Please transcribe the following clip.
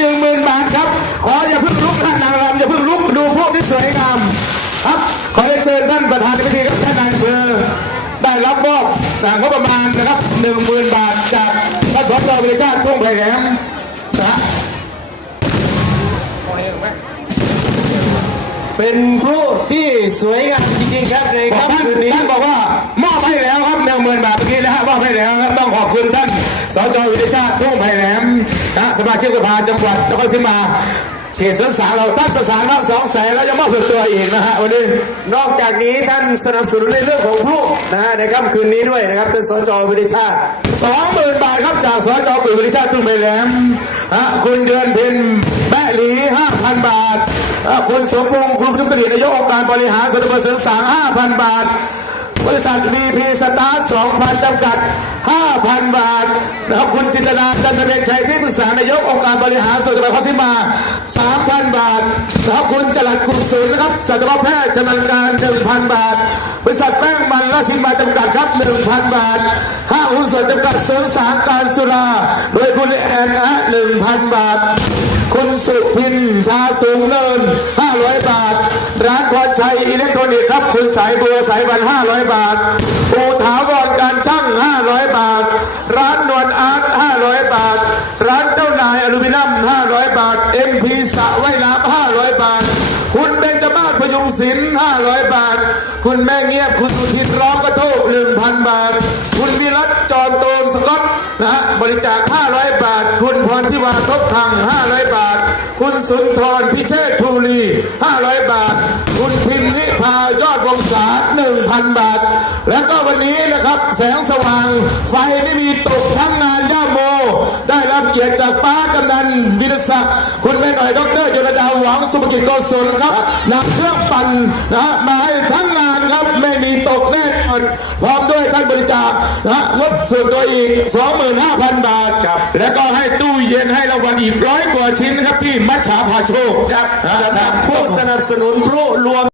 หนึ่งหมื่นบาทครับ ขออย่าเพิ่งลุกท่านนางรำอย่าเพิ่งลุกดูพวกที่สวยงามครับขอได้เชิญท่านประธานในพิธีครับท่านนายอำเภอได้รับมอบงบประมาณนะครับหนึ่งหมื่นบาทจากท่านสจวิริชาติทุ่งไผ่แหลมนะฮะเป็นพลุที่สวยงามจริงๆครับในบอกท่านค่ำคืนนี้ท่านบอกว่ามอบให้แล้วครับหนึ่งหมื่นบาทเมื่อกี้นะฮะมอบให้แล้วครับต้องขอบคุณท่านสจวิริชาติทุ่งไผ่แหลม นะสมาชิกสภาจังหวัดนครศรีมาเขตสวนสาเราท่านประสานมาสองแสนแล้วยังมอบส่วนตัวอีกนะฮะวันนี้นอกจากนี้ท่านสนับสนุนในเรื่องของพลุนะฮะในค่ำคืนนี้ด้วยนะครับท่านสจวิริชาติสองหมื่นบาทครับจากสจกุยวิริชาติตุ้งไปแหลมฮะคุณเดือนเพ็ญแปะหลีห้าพันบาทฮะคุณสมพงศ์คุณทุกตรีนายกองค์การบริหารส่วนตำบลเสริมสางห้าพันบาทบริษัทบีพีสตาร์สองพันจำกัด 5,000 บาทนะครับคุณจินตนาจันทเบญชัย ที่ปรึกษานายกองค์การบริหารส่วนจังหวัดพัทมา 3,000 บาทนะครับคุณจรัดกุลศูนย์นะครับสัตวแพทย์ชำนาญการ 1,000 บาท บริษัทแป้งมันราชิมาจำกัดครับ 1,000 บาทห้างหุ้นส่วนจำกัดเสริมสางการสุรา โดยคุณแอนอะ1,000 บาท คุณสุพินชาสูงเนิน 500 บาท ร้านพรชัยอิเล็กทรอนิกส์ครับ คุณสายบัวสายวัน 500 บาทปูถาวรการช่าง 500 บาท ร้านเจ้านายอลูมิเนียม500 บาท MP สระว่ายน้ำ500 บาท คุณเบญจมาศพยุงศิลป์500 บาท คุณแม่เงียบคุณสุทินร้องกระโทก1,000 บาท คุณวิรัตจอนโตนสก๊อตนะฮะบริจาค 500 บาท คุณพรทิวาทบทัง500 บาท คุณสุนทร คุณพิมนิพายอดวงศา1,000 บาท แล้วก็วันนี้นะครับแสงสว่างไฟไม่มีตกทั้งงานย่าโม ได้รับเกียรติจากป้ากำนันวิรศักดิ์คุณแม่หน่อยดรยนดาหวังสุภกิจโกศลครับนำเครื่องปั่นนะฮะมาให้ทั้งงานครับไม่มีตกแน่นอนพร้อมด้วยท่านบริจาคนะฮะงดส่วนตัวอีก 25,000 บาทครับแล้วก็ให้ตู้เย็นให้รางวัลอีกร้อยกว่าชิ้นนะครับที่มัชฉาพาโชคครับนะสำหรับผู้สนับสนุนพลุรวม